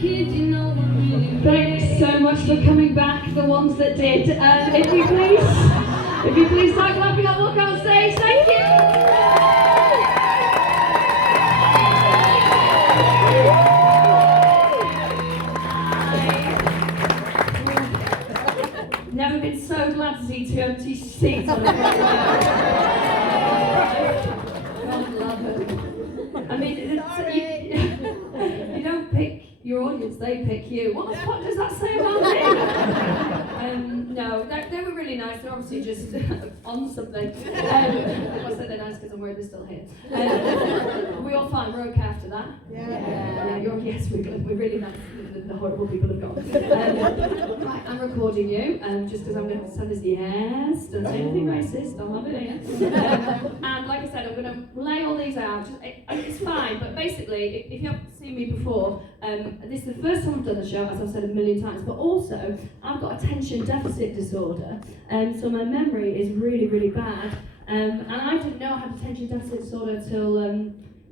Thanks so much for coming back, the ones that did. If you please start clapping up, walk on stage. Thank you. Never been so glad to see 2 empty seats on the front row. God love it. I mean, you don't pick your audience, they pick you. What the fuck does that say about me? No, they were really nice. They're obviously just on something. I said they're nice because I'm worried they're still here. We all fine? We're okay after that? Yeah. Yes, we're good. We're really nice. The horrible people have gone. Right, I'm recording you, just because I'm going to send this. Yes, don't say anything racist. Don't have it here. And like I said, I'm going to lay all these out. It's fine, but basically, if you haven't seen me before, this is the first time I've done the show, as I've said a million times. But also, I've got attention deficit disorder, so my memory is really, really bad. And I didn't know I had attention deficit disorder till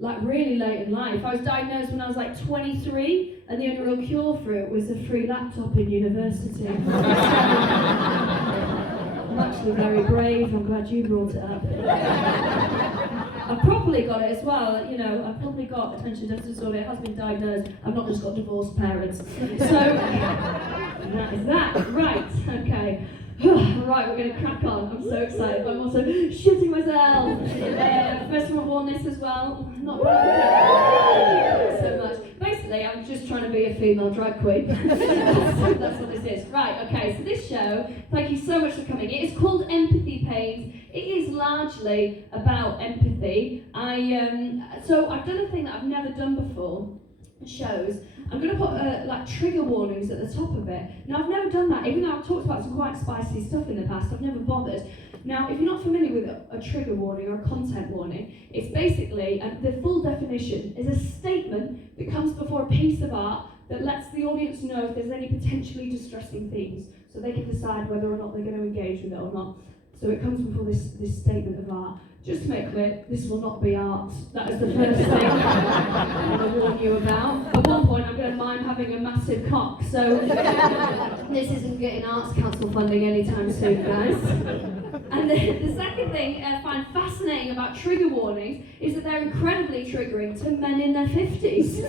like really late in life. I was diagnosed when I was like 23, and the only real cure for it was a free laptop in university. I'm actually very brave. I'm glad you brought it up. I probably got it as well. I've probably got attention deficit disorder. It has been diagnosed. I've not just got divorced parents. So that is that. Right. Okay. Right, we're going to crack on. I'm so excited, but I'm also shitting myself. First time I've worn this as well. Not really so much. Basically, I'm just trying to be a female drag queen. That's what this is. Right, okay, so this show, thank you so much for coming. It is called Empathy Pains. It is largely about empathy. So I've done a thing that I've never done before. Shows. I'm going to put like trigger warnings at the top of it. Now, I've never done that, even though I've talked about some quite spicy stuff in the past. I've never bothered. Now, if you're not familiar with a trigger warning or a content warning, it's basically, the full definition is a statement that comes before a piece of art that lets the audience know if there's any potentially distressing themes, so they can decide whether or not they're going to engage with it or not. So it comes before this statement of art. Just to make clear, this will not be art. That is the first thing I want to warn you about. At one point, I'm going to mime having a massive cock, so this isn't getting Arts Council funding anytime soon, guys. And the second thing I find fascinating about trigger warnings is that they're incredibly triggering to men in their 50s.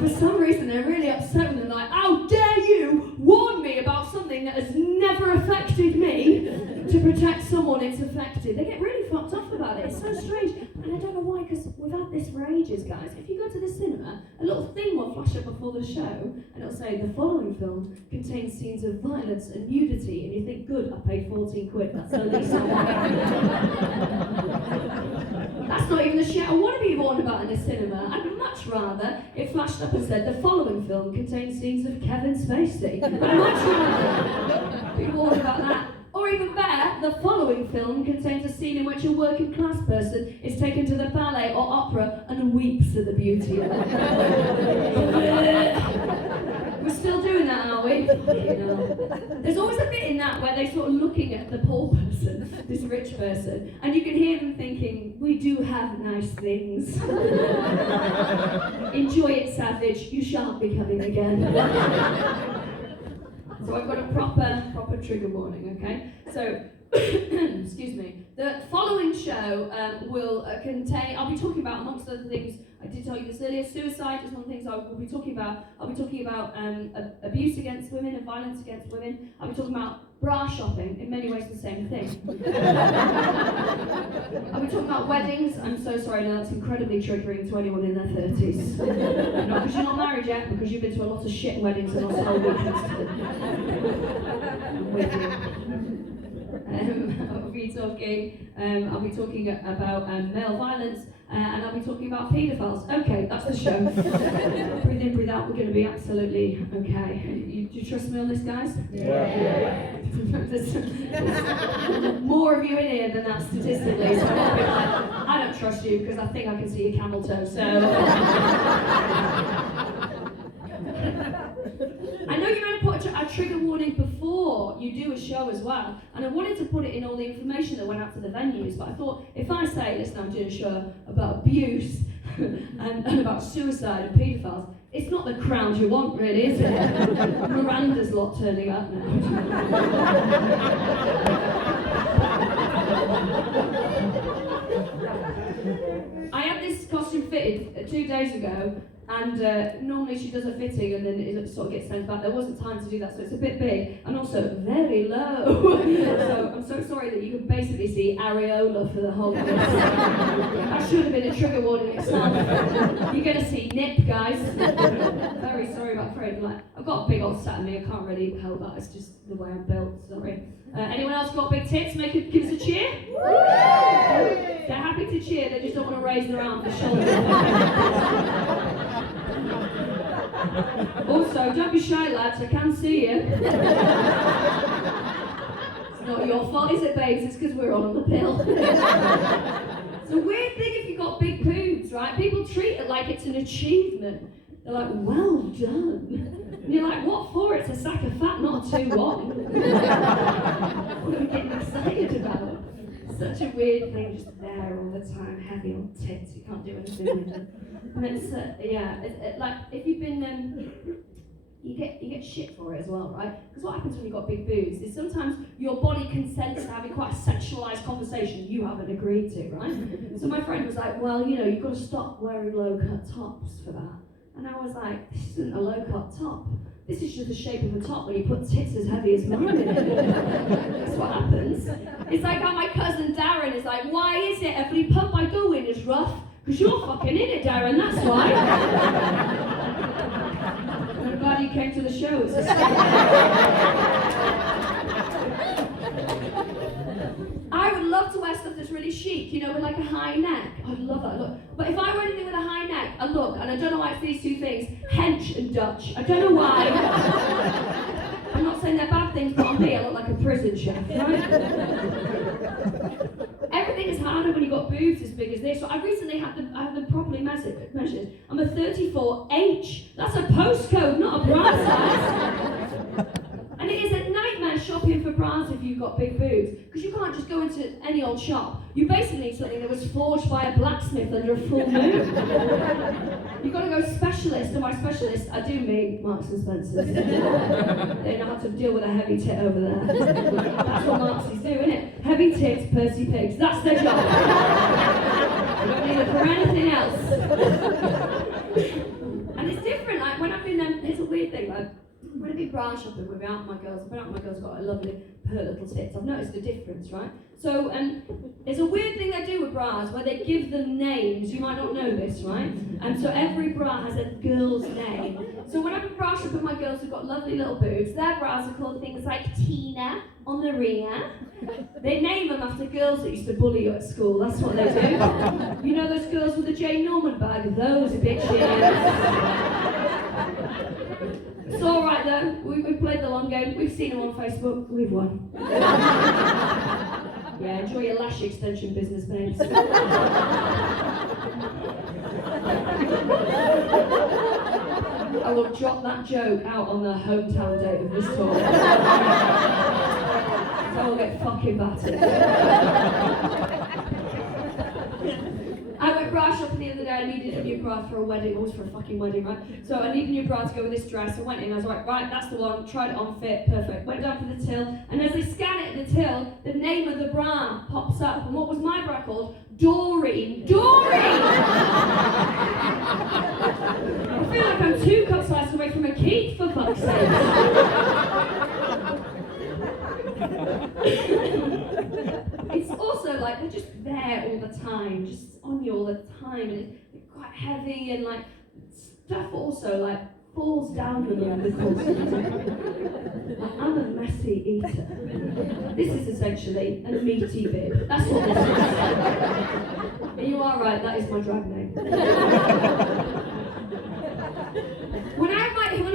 For some reason, they're really upset when they're like, how dare you warn me about something that has never affected me to protect someone it's affected. They get really fucked off about it. It's so strange. And I don't know why, because we've had this for ages, guys. If you go to the cinema, a little thing will flash up before the show, and it'll say, the following film contains scenes of violence and nudity, and you think, good, I paid 14 quid. That's the least I want. That's not even the shit I want to be warned about in the cinema. I'd much rather it flashed up and said, the following film contains scenes of Kevin Spacey. I'd much rather be warned about that. Or even better, the following film contains a scene in which a working class person is taken to the ballet or opera and weeps at the beauty of it. We're still doing that, are we? There's always a bit in that where they're sort of looking at the poor person, this rich person, and you can hear them thinking, we do have nice things. Enjoy it, savage, you shan't be coming again. So I've got a proper trigger warning, okay? So, excuse me. The following show will contain, I'll be talking about, amongst other things, I did tell you this earlier, suicide is one of the things I will be talking about. I'll be talking about abuse against women and violence against women. I'll be talking about bra shopping, in many ways the same thing. I'll be talking about weddings. I'm so sorry, now that's incredibly triggering to anyone in their 30s. Not because you're not married yet, because you've been to a lot of shit weddings and lost whole weekends to them. I'm with you. I'll be talking about male violence, and I'll be talking about paedophiles. Okay, that's the show. Breathe in, breathe out, we're going to be absolutely okay. Do you trust me on this, guys? Yeah. There's more of you in here than that statistically, so I don't trust you because I think I can see your camel toe, so... I know you're going to put a trigger warning before you do a show as well, and I wanted to put it in all the information that went out to the venues, but I thought if I say, listen, I'm doing a show about abuse, and about suicide and paedophiles. It's not the crowd you want, really, is it? Miranda's lot turning up now. I had this costume fitted 2 days ago, and normally she does a fitting and then it sort of gets sent back. There wasn't time to do that, so it's a bit big and also very low. So I'm so sorry that you can basically see areola for the whole of this. That should have been a trigger warning itself. You're going to see nip, guys. Very sorry about Fred. Like, I've got a big old sat in me, I can't really help that, it's just the way I'm built, sorry. Anyone else got big tits? Give us a cheer. They're happy to cheer, they just don't want to raise their arm for shoulder. Also, don't be shy, lads, I can see you. It's not your fault, is it, babes? It's because we're on the pill. It's a weird thing if you've got big boobs, right? People treat it like it's an achievement. They're like, well done. And you're like, what for? It's a sack of fat, not a 2-1. What are we getting excited about? Such a weird thing, just there all the time, heavy on tits, you can't do anything with them. And it's, like, if you've been, you get shit for it as well, right? Because what happens when you've got big boobs is sometimes your body consents to having quite a sexualised conversation you haven't agreed to, right? So my friend was like, well, you know, you've got to stop wearing low-cut tops for that. And I was like, this isn't a low-cut top. This is just the shape of a top when you put tits as heavy as mine in it. That's what happens. It's like how my cousin Darren is like, why is it every pub I go in is rough? Because you're fucking in it, Darren, that's why. I'm glad you came to the show. It's I would love to wear stuff that's really chic, you know, with like a high neck. I'd love that look. But if I wear anything with a high neck, a look, and I don't know why it's these two things, hench and Dutch. I don't know why. I'm not saying they're bad things, but on me I look like a prison chef, right? Everything is harder when you've got boobs as big as this. So I recently had them properly measured. I'm a 34H. That's a postcode, not a bra size. And it is a nightmare shopping for bras if you've got big boobs, because you can't just go into any old shop. You basically need something that was forged by a blacksmith under a full moon. You've got to go specialist, and by specialist, I do mean Marks and Spencer's. They know how to deal with a heavy tit over there. That's what Marksies do, isn't it? Heavy tits, Percy pigs. That's their job. You don't need it for anything else. And it's different. Like when I've been, it's a weird thing. Like when I've been bra shopping without my girls, my girls got a lovely pert little tits. I've noticed the difference, right? So it's a weird thing they do with bras where they give them names. You might not know this, right? And so every bra has a girl's name. So when I've been bra shopping, my girls have got lovely little boobs. Their bras are called things like Tina or Maria. They name them after girls that used to bully you at school. That's what they do. You know those girls with the Jane Norman bag? Those bitches. It's all right though. We've played the long game. We've seen them on Facebook. We've won. Yeah, enjoy your lash extension business, babes. I will drop that joke out on the hometown date of this tour. So I'll get fucking battered. I went bra shopping the other day. I needed a new bra for a wedding. Always for a fucking wedding, right? So I needed a new bra to go with this dress. I went in, I was like, right, that's the one. Tried it on, fit, perfect. Went down for the till, and as I scan it at the till, the name of the bra pops up. And what was my bra called? Doreen. Doreen! I feel like I'm 2 cup sizes away from a Keith, for fuck's sake. It's also like they're just there all the time, just on you all the time, and it's quite heavy, and like stuff also like falls down on you in the course of the day. Like, I'm a messy eater. This is essentially a meaty bib. That's what this is. And you are right, that is my drag name. When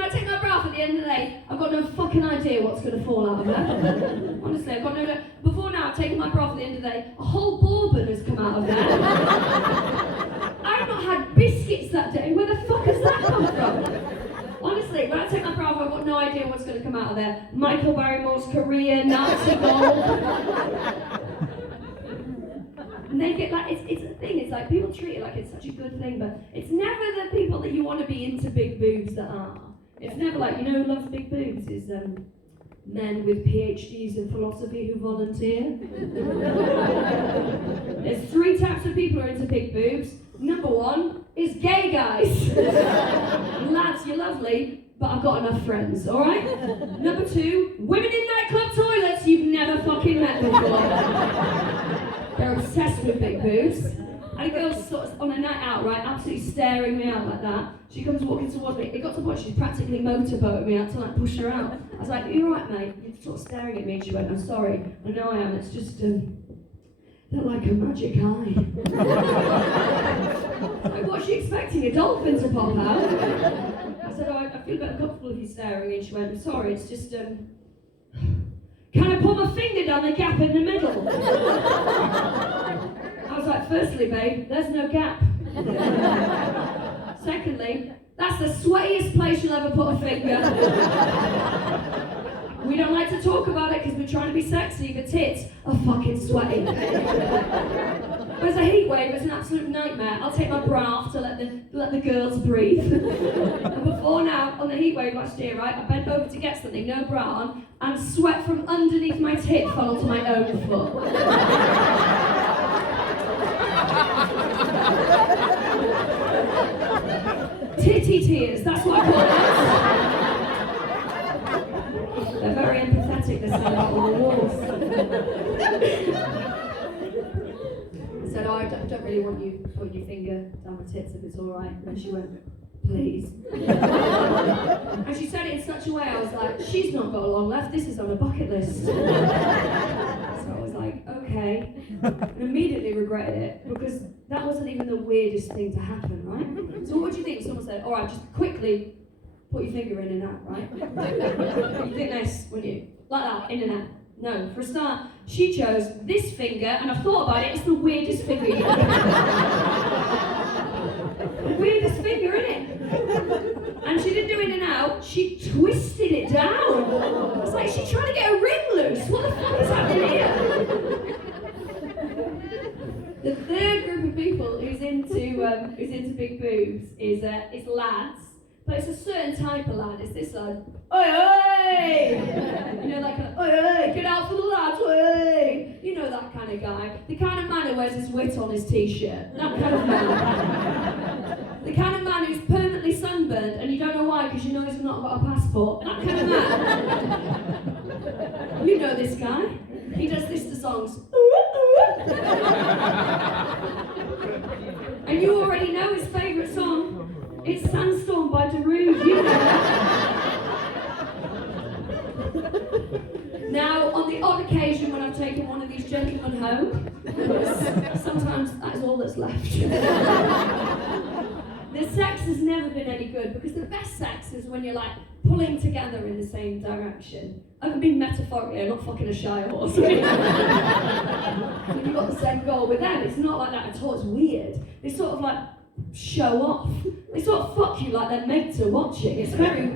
I take my bra off at the end of the day, I've got no fucking idea what's going to fall out of there. Honestly, I've got no. Before now, I've taken my bra off at the end of the day, a whole bourbon has come out of there. I've not had biscuits that day. Where the fuck has that come from? Honestly, when I take my bra off, I've got no idea what's going to come out of there. Michael Barrymore's career, Nazi gold. they get like, it's a thing, it's like people treat it like it's such a good thing, but it's never the people that you want to be into big boobs that are. It's never like, you know who loves big boobs is men with PhDs in philosophy who volunteer. There's 3 types of people who are into big boobs. Number 1 is gay guys. Lads, you're lovely, but I've got enough friends, alright? Number 2, women in nightclub toilets you've never fucking met before. They're obsessed with big boobs. And a girl's sort of on a night out, right, absolutely staring me out like that. She comes walking towards me. It got to the point she's practically motorboating me out to like push her out. I was like, "You're right, mate. You're sort of staring at me." And she went, "I'm sorry. I know I am. It's just they're like a magic eye." Like, what's she expecting? A dolphin to pop out? I said, "Oh, I feel a bit uncomfortable if you're staring." And she went, "I'm sorry. It's just can I put my finger down the gap in the middle?" I was like, "Firstly, babe, there's no gap. Secondly, that's the sweatiest place you'll ever put a finger. We don't like to talk about it because we're trying to be sexy, but tits are fucking sweaty. There's a heat wave, it's an absolute nightmare. I'll take my bra off to let the girls breathe." And before now, on the heat wave last year, right, I bent over to get something, no bra on, and sweat from underneath my tit fell onto my own foot. Titty tears, that's what I call it. They're very empathetic, they stand out on the walls. I said, "Oh, I don't really want you putting your finger down my tits if it's alright." And she went, "Please." And she said it in such a way, I was like, she's not got long left, this is on a bucket list. So I was like, okay. And immediately regretted it, because that wasn't even the weirdest thing to happen, right? So what do you think? Someone said, "Alright, just quickly put your finger in and out," right? You think this, wouldn't you? Like that, in and out. No, for a start, she chose this finger, and I've thought about it, it's the weirdest finger you can have. The weirdest finger, innit? And she didn't do in and out, she twisted it down. It's like she's trying to get a ring loose. What the fuck is happening here? The third group of people who's into big boobs is lads. But it's a certain type of lad. It's this lad. Oi, oi! You know, that kind of, oi, oi, get out for the lads, oi! You know that kind of guy. The kind of man who wears his wit on his t-shirt. That kind of man. The kind of man who's permanently sunburned and you don't know why because you know he's not got a passport. That kind of man. You know this guy. He does this to songs. And you already know his favourite song. It's Sandstorm by Darude, you know that. Now, on the odd occasion when I've taken one of these gentlemen home, sometimes that is all that's left. The sex has never been any good, because the best sex is when you're like pulling together in the same direction. I can be metaphorically, I'm not fucking a shy horse. When you've got the same goal with them, it's not like that at all, it's weird. They sort of like show off. They sort of fuck you like their mates are watching. It's very,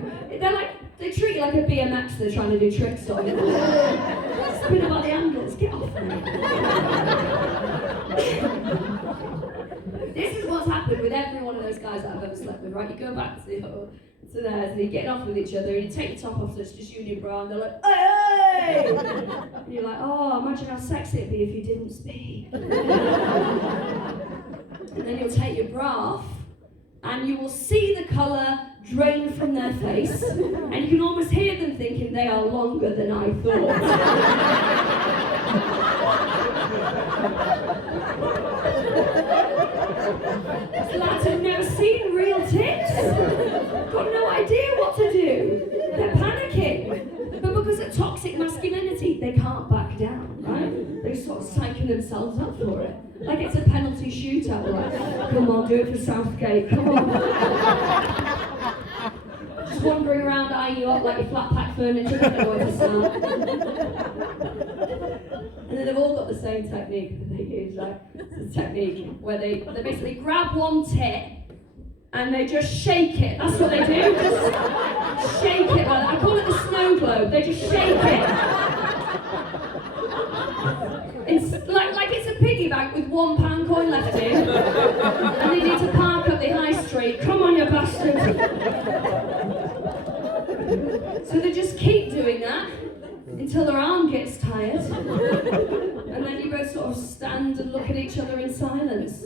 they treat you like a BMX they're trying to do tricks on. Spin about the angles, get off me. This is what's happened with every one of those guys that I've ever slept with, right? You go back to theirs and you're getting off with each other and you take your top off so it's just you and your bra and they're like, "Hey, hey!" And you're like, "Oh, imagine how sexy it'd be if you didn't speak." And then you'll take your bra off and you will see the colour drain from their face and you can almost hear them thinking they are longer than I thought. Lads have never seen real tits. Got no idea what to do. They're panicking. But because of toxic masculinity, they can't back down, right? They're sort of psyching themselves up for it. Like it's a penalty shootout. Like, come on, do it for Southgate, come on. Just wandering around eyeing you up like your flat pack furniture, don't know where to start. And then they've all got the same technique that they use, right? It's a technique where they basically grab one tit and they just shake it. That's what they do. Just shake it like that. I call it the snow globe. They just shake it. In Yes, like it's a piggy bank with £1 coin left in, and they need to park up the high street. Come on, you bastard! So they just keep doing that until their arm gets tired, and then you both sort of stand and look at each other in silence.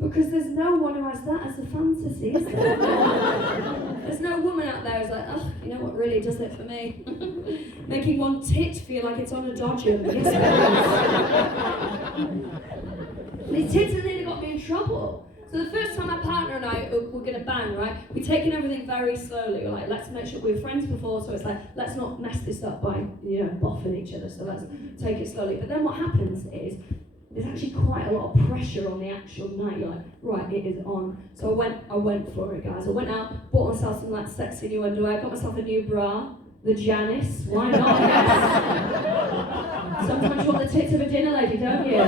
Because there's no one who has that as a fantasy, is there? There's no woman out there who's like, oh, you know what really does it for me? Making one tit feel like it's on a dodger. Yes, these tits have nearly got me in trouble. So the first time my partner and I were going to bang, right, we're taking everything very slowly. We're like, let's make sure we were friends before, so it's like, let's not mess this up by, boffing each other, so let's take it slowly. But then what happens is, there's actually quite a lot of pressure on the actual night. You're like, right, it is on. So I went for it, guys. I went out, bought myself some like sexy new underwear, got myself a new bra, the Janice. Why not? Yes. Sometimes you want the tits of a dinner lady, don't you?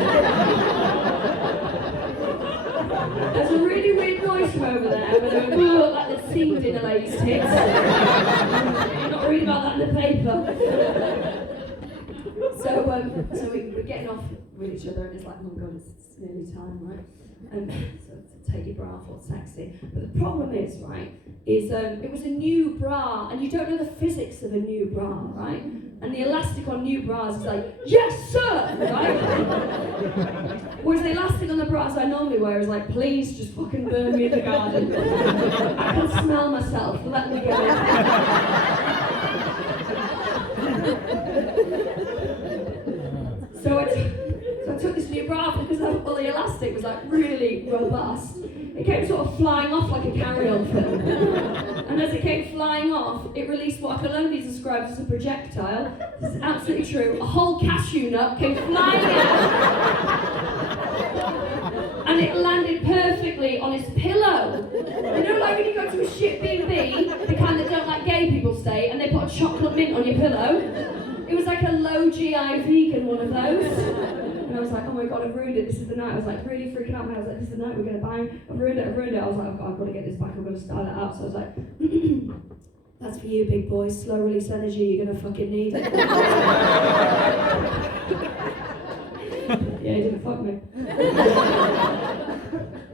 There's a really weird noise from over there, where they're going, like the scene dinner lady's tits. You're not reading about that in the paper. So we're getting off with each other, and it's like, oh my god, it's nearly time, right? So take your bra off, what's sexy. But the problem is, right, is it was a new bra, and you don't know the physics of a new bra, right? And the elastic on new bras is like, yes sir, right? Whereas the elastic on the bras I normally wear is like, please just fucking burn me in the garden. I can smell myself, let me go. So I took this new bra off because the elastic was like really robust. It came sort of flying off like a carry-on film. And as it came flying off, it released what I can only describe as a projectile. This is absolutely true. A whole cashew nut came flying out. And it landed perfectly on his pillow. You know, like when you go to a shit B&B, the kind that don't like gay people stay, and they put a chocolate mint on your pillow? It was like a low GI vegan one of those. And I was like, oh my god, I've ruined it, this is the night. I was like really freaking out. I was like, this is the night we're going to bang. I've ruined it. I was like, I've got to get this back, I've got to style it out. So I was like, that's for you, big boy. Slow release energy, you're going to fucking need it. Yeah, he didn't fuck me.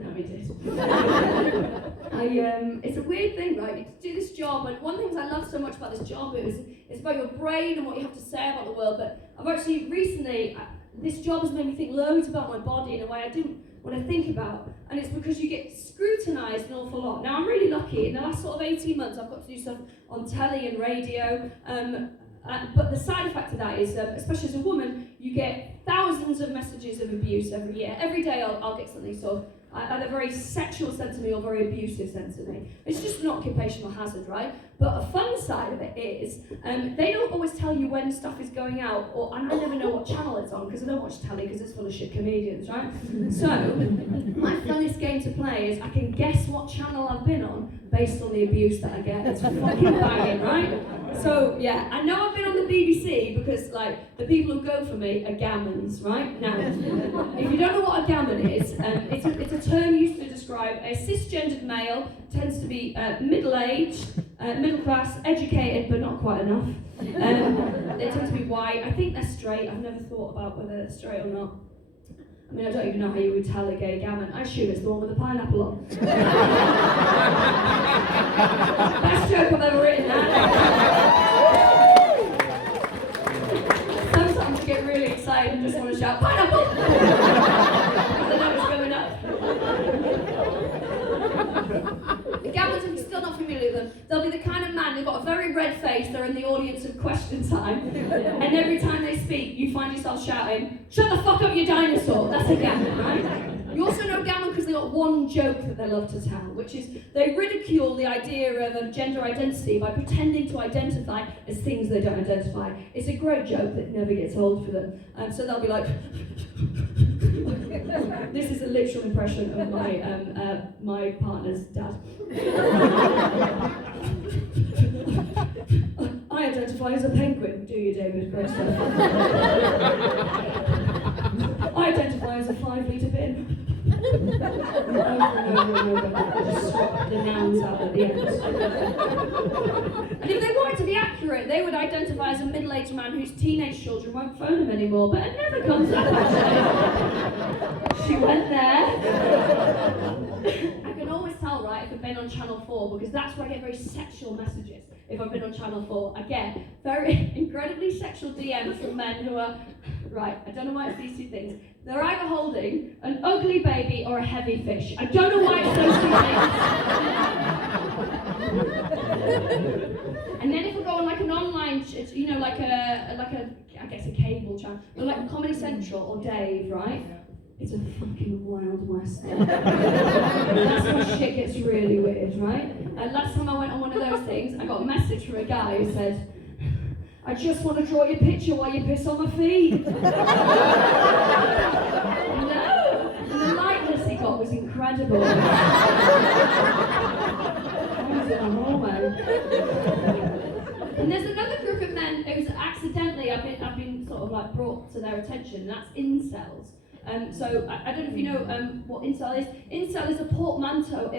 No, he did. It's a weird thing, right? You do this job, and one of the things I love so much about this job is it's about your brain and what you have to say about the world. But I've actually recently, this job has made me think loads about my body in a way I didn't want to think about, and it's because you get scrutinised an awful lot. Now I'm really lucky. In the last sort of 18 months, I've got to do stuff on telly and radio. But the side effect of that is, especially as a woman, you get thousands of messages of abuse every year. Every day I'll get something sort of either very sexual sense of me or very abusive sense of me. It's just an occupational hazard, right? But a fun side of it is, they don't always tell you when stuff is going out, and I never know what channel it's on, because I don't watch telly because it's full of shit comedians, right? So, my funnest game to play is I can guess what channel I've been on based on the abuse that I get. It's fucking banging, right? So, yeah, I know I've been on the BBC because, like, the people who go for me are gammons, right? Now, if you don't know what a gammon is, it's a term used to describe a cisgendered male, tends to be middle-aged, middle class, educated, but not quite enough. They tend to be white. I think they're straight. I've never thought about whether they're straight or not. I mean, I don't even know how you would tell a gay gammon. I assume it's the one with the pineapple on. Best joke I've ever written, that. Sometimes I get really excited and just want to shout, pineapple! Because I know it's going up. The gammons, if you're still not familiar with them, they'll be the kind of man, they've got a very red face, they're in the audience of Question Time, and every time they speak, you find yourself shouting, shut the fuck up, you dinosaur! That's a gammon, right? You also know gammon because they've got one joke that they love to tell, which is they ridicule the idea of gender identity by pretending to identify as things they don't identify. It's a great joke that never gets old for them. So they'll be like, this is a literal impression of my partner's dad. I identify as a penguin. Do you, David? Great stuff. I identify as a 5-litre bin. Over and over and over. Just swap the nouns out at the end. And if they wanted to be accurate, they would identify as a middle-aged man whose teenage children won't phone him anymore, but it never comes up, actually. She went there. I can always tell, right, if I've been on Channel 4, because that's where I get very sexual messages. If I've been on Channel 4, I get very incredibly sexual DMs from men who are, right, I don't know why it's these two things. They're either holding an ugly baby or a heavy fish. I don't know why it's those two things. And then if we go on like an online, you know, like a, I guess a cable channel, or like Comedy Central or Dave, right? It's a fucking wild west. That's when shit gets really weird, right? And last time I went on one of those things, I got a message from a guy who said, I just want to draw your picture while you piss on my feet. No! And the likeness he got was incredible. I was in a hole, man. And there's another group of men who's accidentally, I've been sort of like brought to their attention, and that's incels. So I don't know if you know what incel is. Incel is a portmanteau of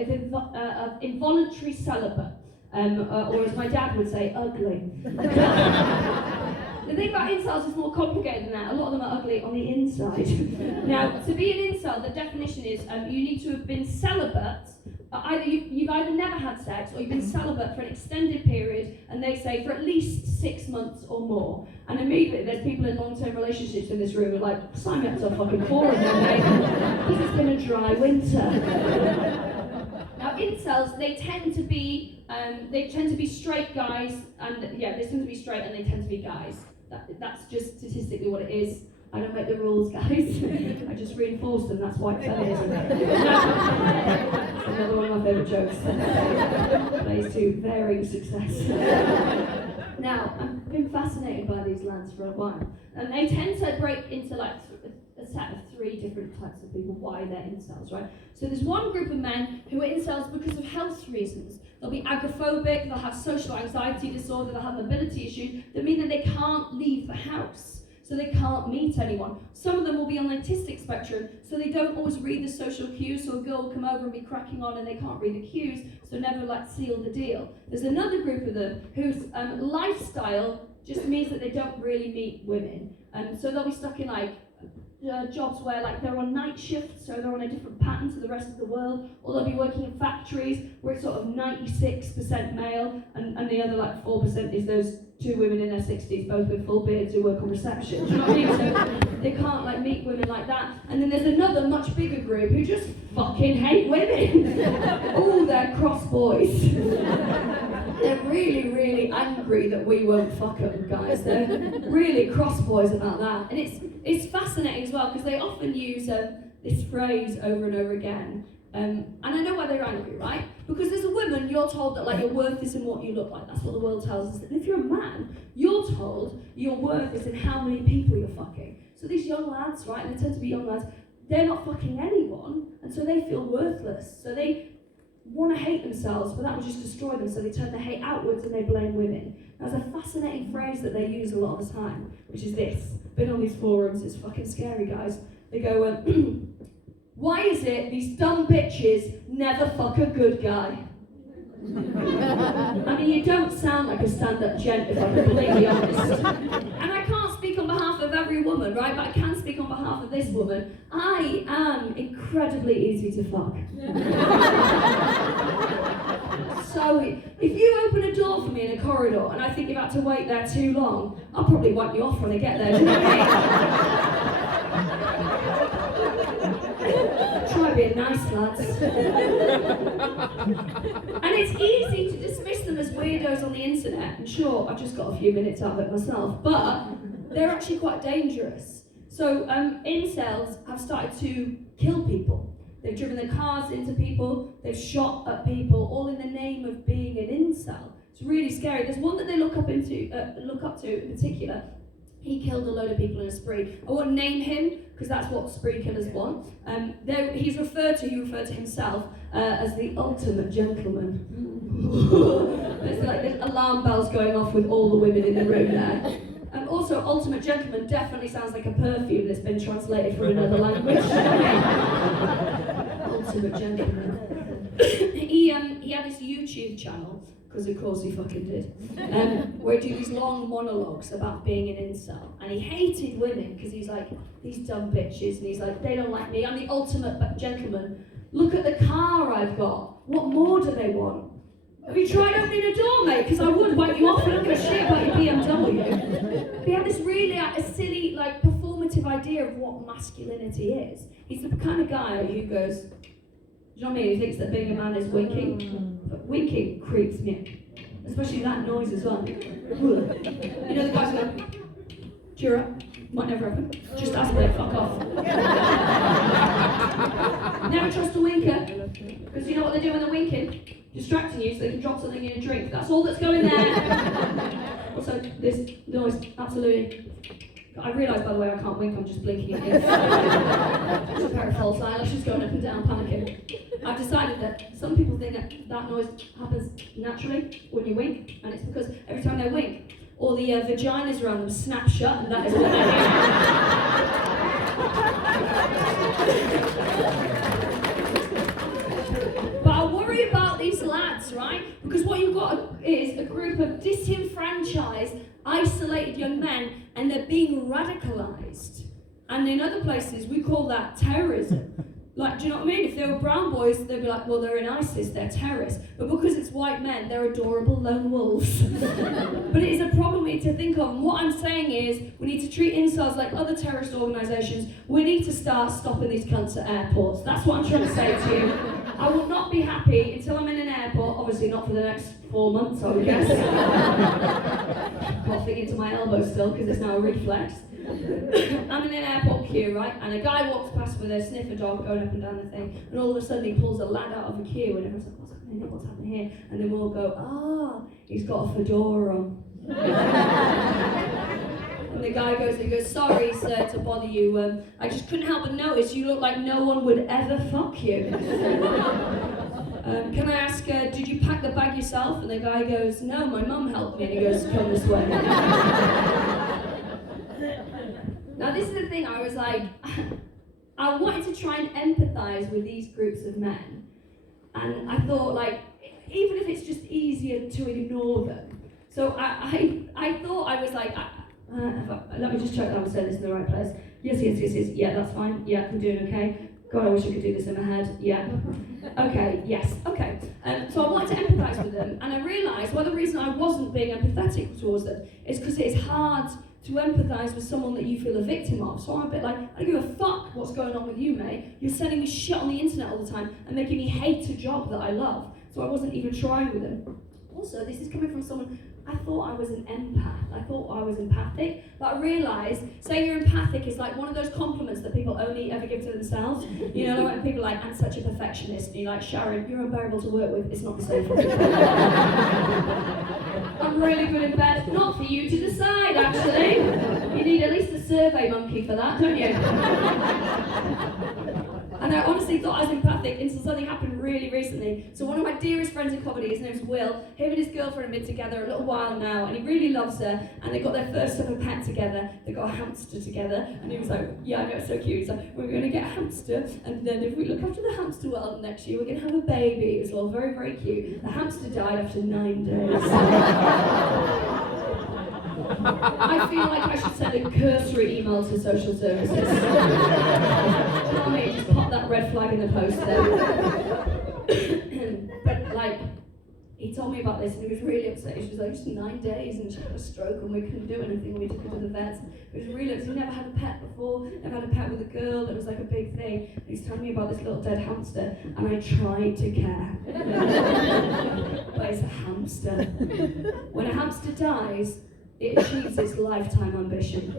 involuntary celibate. Or as my dad would say, ugly. The thing about incels is more complicated than that. A lot of them are ugly on the inside. Now, to be an incel, the definition is you need to have been celibate. You've either never had sex or you've been celibate for an extended period, and they say for at least 6 months or more. And immediately there's people in long-term relationships in this room who are like, sign me up to a fucking forum, mate. Because it's been a dry winter. Now, incels, they tend to be straight guys, and yeah, they tend to be straight and they tend to be guys. That's just statistically what it is. I don't make the rules, guys. I just reinforce them. That's white feminism. Another one of my favourite jokes. Plays to varying success. Now, I've been fascinated by these lads for a while, and they tend to break into like a set of 3 different types of people. Why they're incels, right? So there's one group of men who are incels because of health reasons. They'll be agoraphobic, they'll have social anxiety disorder, they'll have mobility issues that mean that they can't leave the house. So they can't meet anyone. Some of them will be on the autistic spectrum, so they don't always read the social cues, so a girl will come over and be cracking on and they can't read the cues, so never like seal the deal. There's another group of them whose lifestyle just means that they don't really meet women. And so they'll be stuck in like jobs where like they're on night shift, so they're on a different pattern to the rest of the world, or they'll be working in factories where it's sort of 96% male, and the other like 4% is those 2 women in their 60s, both with full beards, who work on reception. Do you know what I mean? So they can't like meet women like that. And then there's another much bigger group who just fucking hate women. Oh, they're cross boys. They're really, really angry that we won't fuck them, guys. They're really cross boys about that. And it's fascinating as well, because they often use this phrase over and over again. And I know why they're angry, right? Because as a woman, you're told that like your worth is in what you look like. That's what the world tells us. And if you're a man, you're told your worth is in how many people you're fucking. So these young lads, right, and they tend to be young lads, they're not fucking anyone, and so they feel worthless. So they want to hate themselves, but that will just destroy them. So they turn the hate outwards and they blame women. Now, there's a fascinating phrase that they use a lot of the time, which is this. Been on these forums, it's fucking scary, guys. They go, why is it these dumb bitches never fuck a good guy? I mean, you don't sound like a stand-up gent, if I'm completely honest. And I can't speak on behalf of every woman, right? But I can speak on behalf of this woman. I am incredibly easy to fuck. So, if you open a door for me in a corridor and I think you've had to wait there too long, I'll probably wipe you off when I get there. Do you know what I mean? Try being nice, lads. And it's easy to dismiss them as weirdos on the internet. And sure, I've just got a few minutes out of it myself, but they're actually quite dangerous. So incels have started to kill people. They've driven their cars into people, they've shot at people, all in the name of being an incel. It's really scary. There's one that they look up to in particular. He killed a load of people in a spree. I won't name him, because that's what spree killers want. He referred to himself as the ultimate gentleman. There's alarm bells going off with all the women in the room there. Also, ultimate gentleman definitely sounds like a perfume that's been translated from another language. Ultimate gentleman. he had this YouTube channel, because of course he fucking did, where he'd do these long monologues about being an incel. And he hated women, because he's like, these dumb bitches, and he's like, they don't like me, I'm the ultimate gentleman. Look at the car I've got. What more do they want? Have you tried opening a door, mate? Because I would wipe you off. I don't give a shit about your BMW. But he had this really silly, performative idea of what masculinity is. He's the kind of guy who goes, do you know what I mean? He thinks that being a man is winking. But winking creeps me out. Especially that noise as well. You know the guys go, cheer up. Might never happen. Just ask me, fuck off. Never trust a winker. Because you know what they do when they're winking? Distracting you so they can drop something in a drink. That's all that's going there. Also, this noise, absolutely. I realise, by the way, I can't wink, I'm just blinking at you. Just a pair of false eyelashes going up and down, panicking. I've decided that some people think that noise happens naturally when you wink, and it's because every time they wink, all the vaginas around them snap shut, and that is what they're doing. But I worry about these lads, right? Because what you've got is a group of disenfranchised, isolated young men, and they're being radicalised. And in other places, we call that terrorism. Like, do you know what I mean? If they were brown boys, they'd be like, well, they're in ISIS, they're terrorists. But because it's white men, they're adorable lone wolves. But it is a problem we need to think of. And what I'm saying is, we need to treat incels like other terrorist organisations. We need to start stopping these cunts at airports. That's what I'm trying to say to you. I will not be happy until I'm in an airport, obviously not for the next 4 months, I would guess. Coughing into my elbow still, because it's now a reflex. I'm in an airport queue, right? And a guy walks past with a sniffer dog going up and down the thing, and all of a sudden he pulls a lad out of the queue, and everyone's like, what's happening here? And then we'll go, he's got a fedora on. And the guy goes, sorry, sir, to bother you. I just couldn't help but notice you look like no one would ever fuck you. Can I ask, did you pack the bag yourself? And the guy goes, no, my mum helped me. And he goes, come this way. Now this is the thing, I was like, I wanted to try and empathise with these groups of men. And I thought, even if it's just easier to ignore them. So I thought, I was like, let me just check that I'm saying this in the right place. Yes, yeah, that's fine. Yeah, I'm doing okay. God, I wish I could do this in my head. Yeah. Okay, yes, okay. So I wanted to empathise with them, and I realised, the reason I wasn't being empathetic towards them is because it's hard to empathise with someone that you feel a victim of. So I'm a bit like, I don't give a fuck what's going on with you, mate. You're sending me shit on the internet all the time and making me hate a job that I love. So I wasn't even trying with them. Also, this is coming from someone, I thought I was an empath. I thought I was empathic, but I realised saying you're empathic is like one of those compliments that people only ever give to themselves. You know, when people are like, I'm such a perfectionist, and you're like, Sharon, you're unbearable to work with, it's not the same for me. I'm really good in bed. Not for you to decide, actually. You need at least a survey monkey for that, don't you? And I honestly thought I was empathic until something happened really recently. So one of my dearest friends in comedy, his name's Will, him and his girlfriend have been together a little while now, and he really loves her, and they got their first ever pet together. They got a hamster together, and he was like, yeah, I know, it's so cute. He's like, we're going to get a hamster, and then if we look after the hamster well next year, we're going to have a baby. It was all very, very cute. The hamster died after 9 days. I feel like I should send a cursory email to social services. Do you know what I mean? Just pop that red flag in the post there. But he told me about this and he was really upset. She was like, just 9 days and she had a stroke and we couldn't do anything. We took her to the vets. He was really upset. He never had a pet before, never had a pet with a girl. It was like a big thing. And he's telling me about this little dead hamster and I tried to care. But it's a hamster. When a hamster dies, it achieves its lifetime ambition.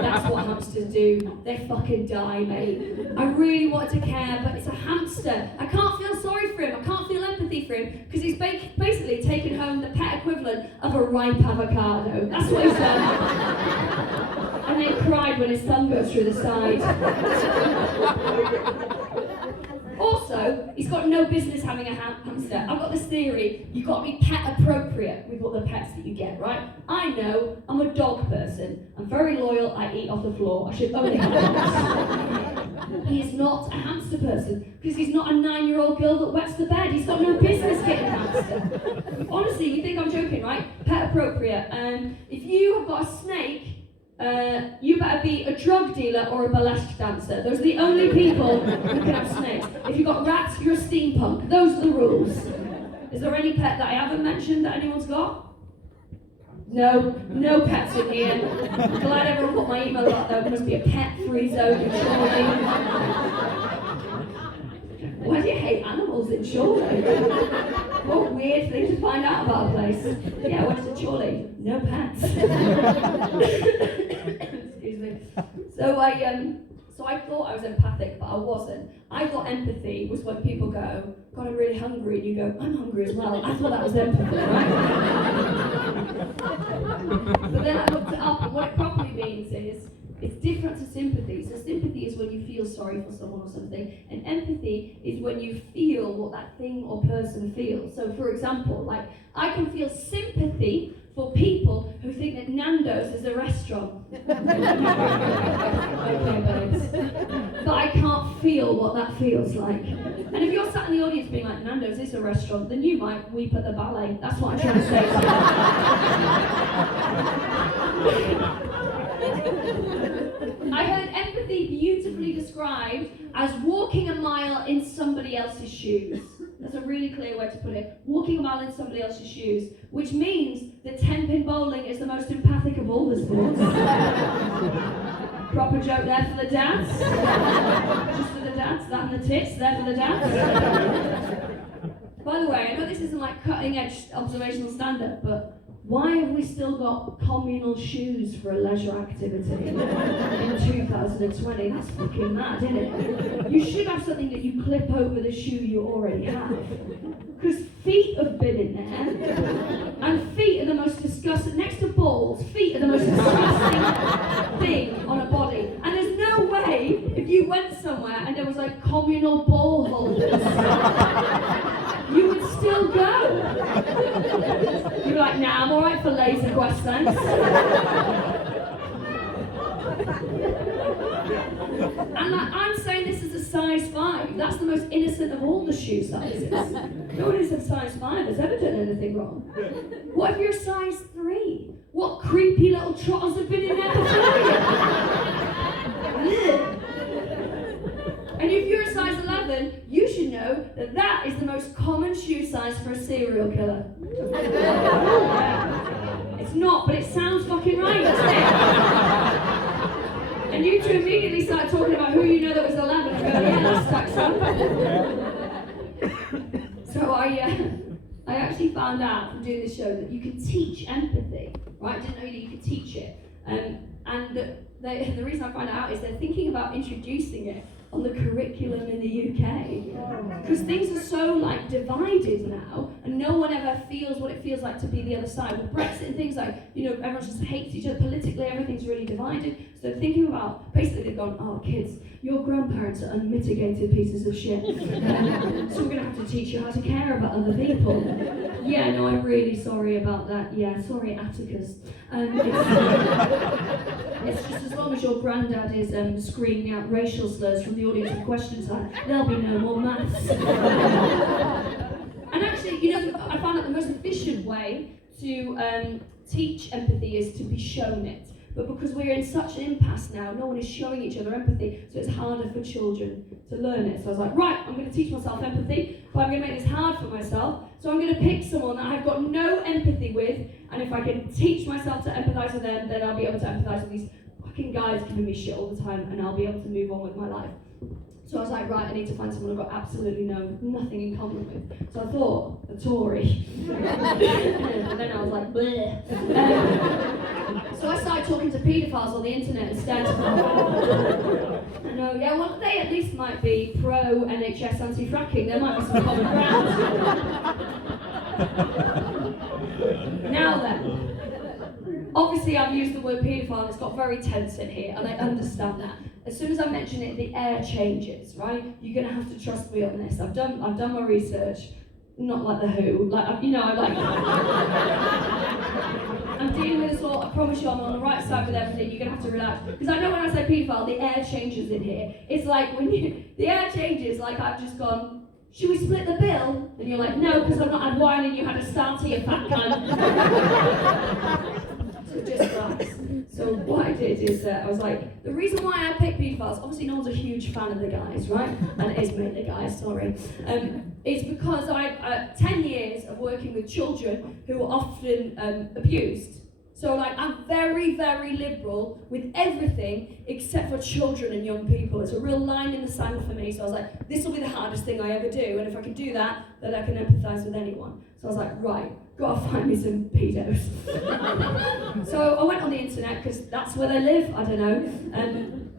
That's what hamsters do. They fucking die, mate. I really wanted to care, but it's a hamster. I can't feel sorry for him. I can't feel empathy for him because he's basically taken home the pet equivalent of a ripe avocado. That's what he's done. And they cried when his thumb goes through the side. Also, he's got no business having a hamster. I've got this theory, you've got to be pet appropriate with what the pets that you get, right? I know, I'm a dog person. I'm very loyal, I eat off the floor. I should only have dogs. He is not a hamster person, because he's not a 9-year-old girl that wets the bed. He's got no business getting a hamster. Honestly, you think I'm joking, right? Pet appropriate. If you have got a snake, you better be a drug dealer or a burlesque dancer. Those are the only people who can have snakes. If you've got rats, you're a steampunk. Those are the rules. Is there any pet that I haven't mentioned that anyone's got? No pets in here. I'm glad everyone got my email out though. There must be a pet-free zone in Chorley. Why do you hate animals in Chorley? What a weird thing to find out about a place. Yeah, I went to Chorley. No pets. Excuse me. So I thought I was empathic, but I wasn't. I thought empathy was when people go, God, I'm really hungry, and you go, I'm hungry as well. I thought that was empathy, right? But then I looked it up, and what it probably means is, it's different to sympathy. So sympathy is when you feel sorry for someone or something, and empathy is when you feel what that thing or person feels. So for example, like, I can feel sympathy for people who think that Nando's is a restaurant. Okay, babes. But I can't feel what that feels like. And if you're sat in the audience being like, Nando's is a restaurant, then you might weep at the ballet. That's what I'm trying to say to you. I heard empathy beautifully described as walking a mile in somebody else's shoes. That's a really clear way to put it. Walking a mile in somebody else's shoes, which means that 10-pin bowling is the most empathic of all the sports. Proper joke there for the dads. Just for the dads, that and the tits, there for the dads. By the way, I know this isn't like cutting edge observational stand-up, but why have we still got communal shoes for a leisure activity in 2020? That's fucking mad, isn't it? You should have something that you clip over the shoe you already have. Because feet have been in there, and feet are the most disgusting, next to balls, feet are the most disgusting thing on a body. And there's no way, if you went somewhere and there was like communal ball holders, you would still go. You're like, nah, I'm alright for laser quest, thanks. And like, I'm saying this is a size 5. That's the most innocent of all the shoe sizes. No one who's a size 5 has ever done anything wrong. What if you're a size 3? What creepy little trotters have been in there before you? And if you're a size 11, you should know that that is the most common shoe size for a serial killer. It's not, but it sounds fucking right, doesn't it? And you two immediately start talking about who you know that was 11 and go, yeah, that stacks up. So I actually found out from doing this show that you can teach empathy, right? I didn't know that you could teach it. And the reason I found out is they're thinking about introducing it on the curriculum in the UK. Because things are so like divided now, and no one ever feels what it feels like to be the other side. With Brexit and things like, you know, everyone just hates each other. Politically, everything's really divided. So thinking about, basically they've gone, oh kids, your grandparents are unmitigated pieces of shit. So we're going to have to teach you how to care about other people. Yeah, no, I'm really sorry about that. Yeah, sorry, Atticus. It's just as long as your granddad is screaming out racial slurs from the audience with questions like, there'll be no more maths. And actually, you know, I found that the most efficient way to teach empathy is to be shown it. But because we're in such an impasse now, no one is showing each other empathy, so it's harder for children to learn it. So I was like, right, I'm going to teach myself empathy, but I'm going to make this hard for myself. So I'm going to pick someone that I've got no empathy with, and if I can teach myself to empathise with them, then I'll be able to empathise with these fucking guys giving me shit all the time, and I'll be able to move on with my life. So I was like, right, I need to find someone I've got absolutely nothing in common with. So I thought, a Tory. And then I was like, bleh. So I started talking to paedophiles on the internet instead. I know, yeah, well, they at least might be pro-NHS anti-fracking. There might be some common ground. Now then, obviously I've used the word paedophile and it's got very tense in here, and I understand that. as soon as I mention it, the air changes, right? You're going to have to trust me on this. I've done my research, not like the Who, like, I'm like, I'm dealing with this all, I promise you I'm on the right side with everything, you're going to have to relax. Because I know when I say paedophile, the air changes in here. It's like the air changes, like I've just gone, should we split the bill? And you're like, no, because I've not had wine and you had a starter, you fat cunt. So just relax. So what I did is, I was like, the reason why I picked paedophiles, obviously no one's a huge fan of the guys, right? And it is mainly guys, sorry. It's because I 10 years of working with children who are often abused. So like, I'm very, very liberal with everything except for children and young people. It's a real line in the sand for me. So I was like, this will be the hardest thing I ever do. And if I can do that, then I can empathise with anyone. So I was like, right, gotta find me some pedos. So I went on the internet, because that's where they live, I don't know.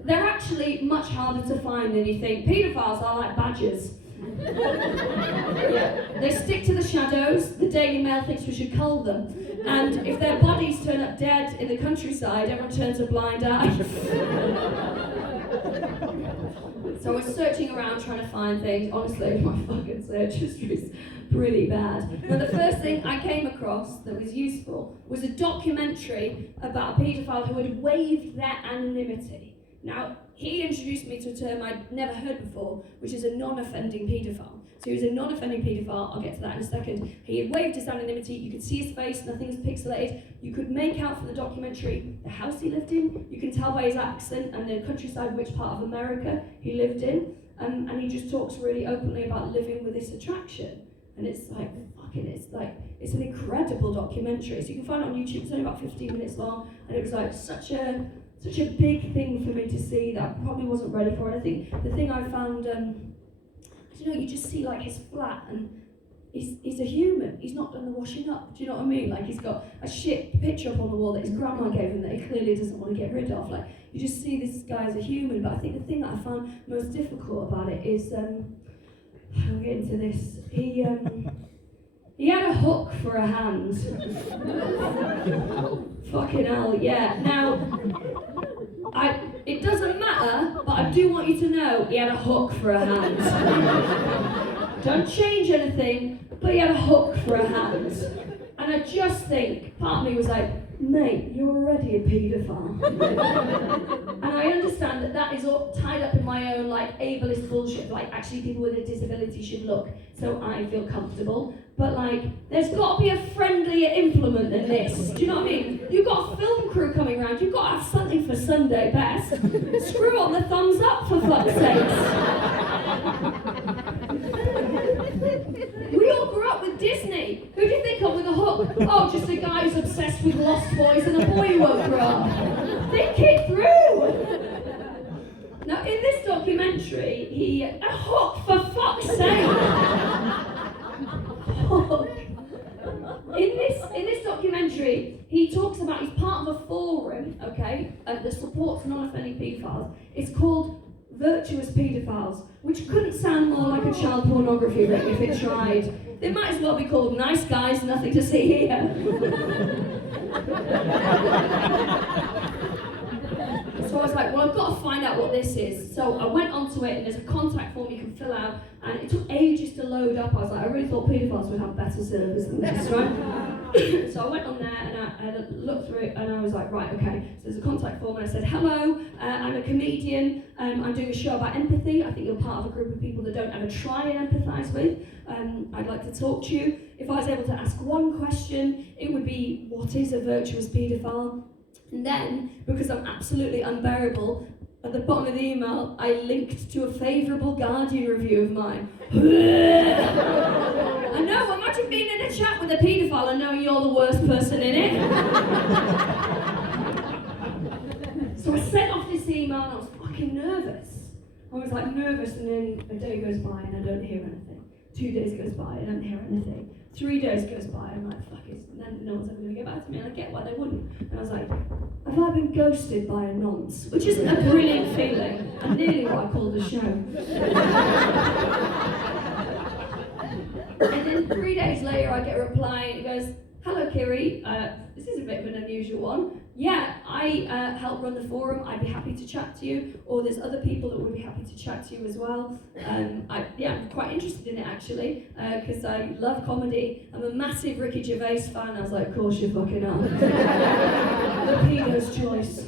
They're actually much harder to find than you think. Paedophiles are like badgers. Yeah. They stick to the shadows. The Daily Mail thinks we should cull them. And if their bodies turn up dead in the countryside, everyone turns a blind eye. So I was searching around trying to find things. Honestly, my fucking search history is pretty bad. But the first thing I came across that was useful was a documentary about a paedophile who had waived their anonymity. Now, he introduced me to a term I'd never heard before, which is a non-offending paedophile. So he was a non-offending paedophile, I'll get to that in a second. He had waived his anonymity, you could see his face, nothing's pixelated. You could make out from the documentary the house he lived in. You can tell by his accent and the countryside which part of America he lived in. And he just talks really openly about living with this attraction. And it's like, it's an incredible documentary. So you can find it on YouTube, it's only about 15 minutes long. And it was like such a big thing for me to see that I probably wasn't ready for. And I think the thing I found, you just see like his flat, and he's a human. He's not done the washing up. Do you know what I mean? Like, he's got a shit picture up on the wall that his grandma gave him that he clearly doesn't want to get rid of. Like, you just see this guy as a human. But I think the thing that I found most difficult about it is, I'll get into this. He had a hook for a hand. Fucking hell, yeah. Now, it doesn't matter, but I do want you to know he had a hook for a hand. Don't change anything, but he had a hook for a hand. And I just think, part of me was like, mate, you're already a paedophile. And I understand that is all tied up in my own like ableist bullshit, like actually people with a disability should look so I feel comfortable. But like, there's got to be a friendlier implement than this. Do you know what I mean? You've got a film crew coming around, you've got to have something for Sunday best. Screw on the thumbs up, for fuck's sakes. We all grew up with Disney. Who do you think of with a hook? Oh, just a guy who's obsessed with Lost Boys and a boy who won't grow up. Think it through. Now, in this documentary, a hook, for fuck's sake. Hook. In this documentary, he talks about, he's part of a forum, okay, that supports non-offending paedophiles. It's called Virtuous Paedophiles, which couldn't sound more like a child pornography ring if it tried. They might as well be called Nice Guys, Nothing to See Here. So I was like, well, I've got to find out what this is. So I went onto it, and there's a contact form you can fill out, and it took ages to load up. I was like, I really thought paedophiles would have better service than this, right? So I went on there, and I looked through it, and I was like, right, okay. So there's a contact form, and I said, hello, I'm a comedian. I'm doing a show about empathy. I think you're part of a group of people that don't ever try and empathise with. I'd like to talk to you. If I was able to ask one question, it would be, what is a virtuous paedophile? And then, because I'm absolutely unbearable, at the bottom of the email, I linked to a favourable Guardian review of mine. I know, imagine being in a chat with a paedophile and knowing you're the worst person in it. So I sent off this email and I was fucking nervous. I was like nervous, and then a day goes by and I don't hear anything. 2 days goes by, I don't hear anything. 3 days goes by, I'm like, fuck it, and then no one's ever going to get back to me, and I get why they wouldn't. And I was like, have I been ghosted by a nonce? Which isn't a brilliant feeling, and nearly what I call the show. And then 3 days later, I get a reply, and it goes, hello Kiri, this is a bit of an unusual one. Yeah, I help run the forum, I'd be happy to chat to you, or there's other people that would be happy to chat to you as well. I'm quite interested in it actually, because I love comedy. I'm a massive Ricky Gervais fan. I was like, of course you fucking are. The pedo's choice.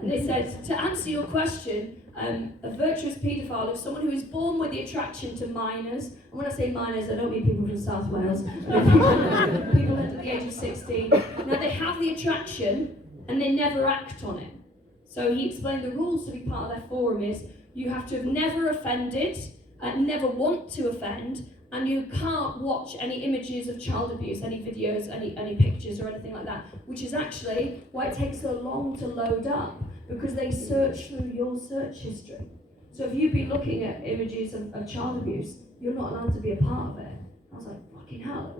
And it says, to answer your question, a virtuous paedophile is someone who is born with the attraction to minors. And when I say minors, I don't mean people from South Wales. People under the age of 16. Now they have the attraction and they never act on it. So he explained the rules to be part of their forum is you have to have never offended, never want to offend, and you can't watch any images of child abuse, any videos, any pictures or anything like that, which is actually why it takes so long to load up, because they search through your search history. So if you've been looking at images of child abuse, you're not allowed to be a part of it. I was like, fucking hell,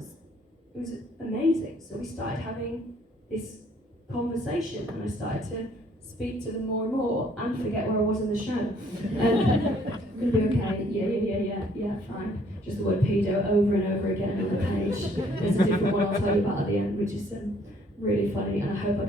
it was amazing. So we started having this conversation, and I started to speak to them more and more, and forget where I was in the show. Gonna be okay, yeah, fine. Just the word pedo over and over again on the page. There's a different one I'll tell you about at the end, which is really funny, and I hope I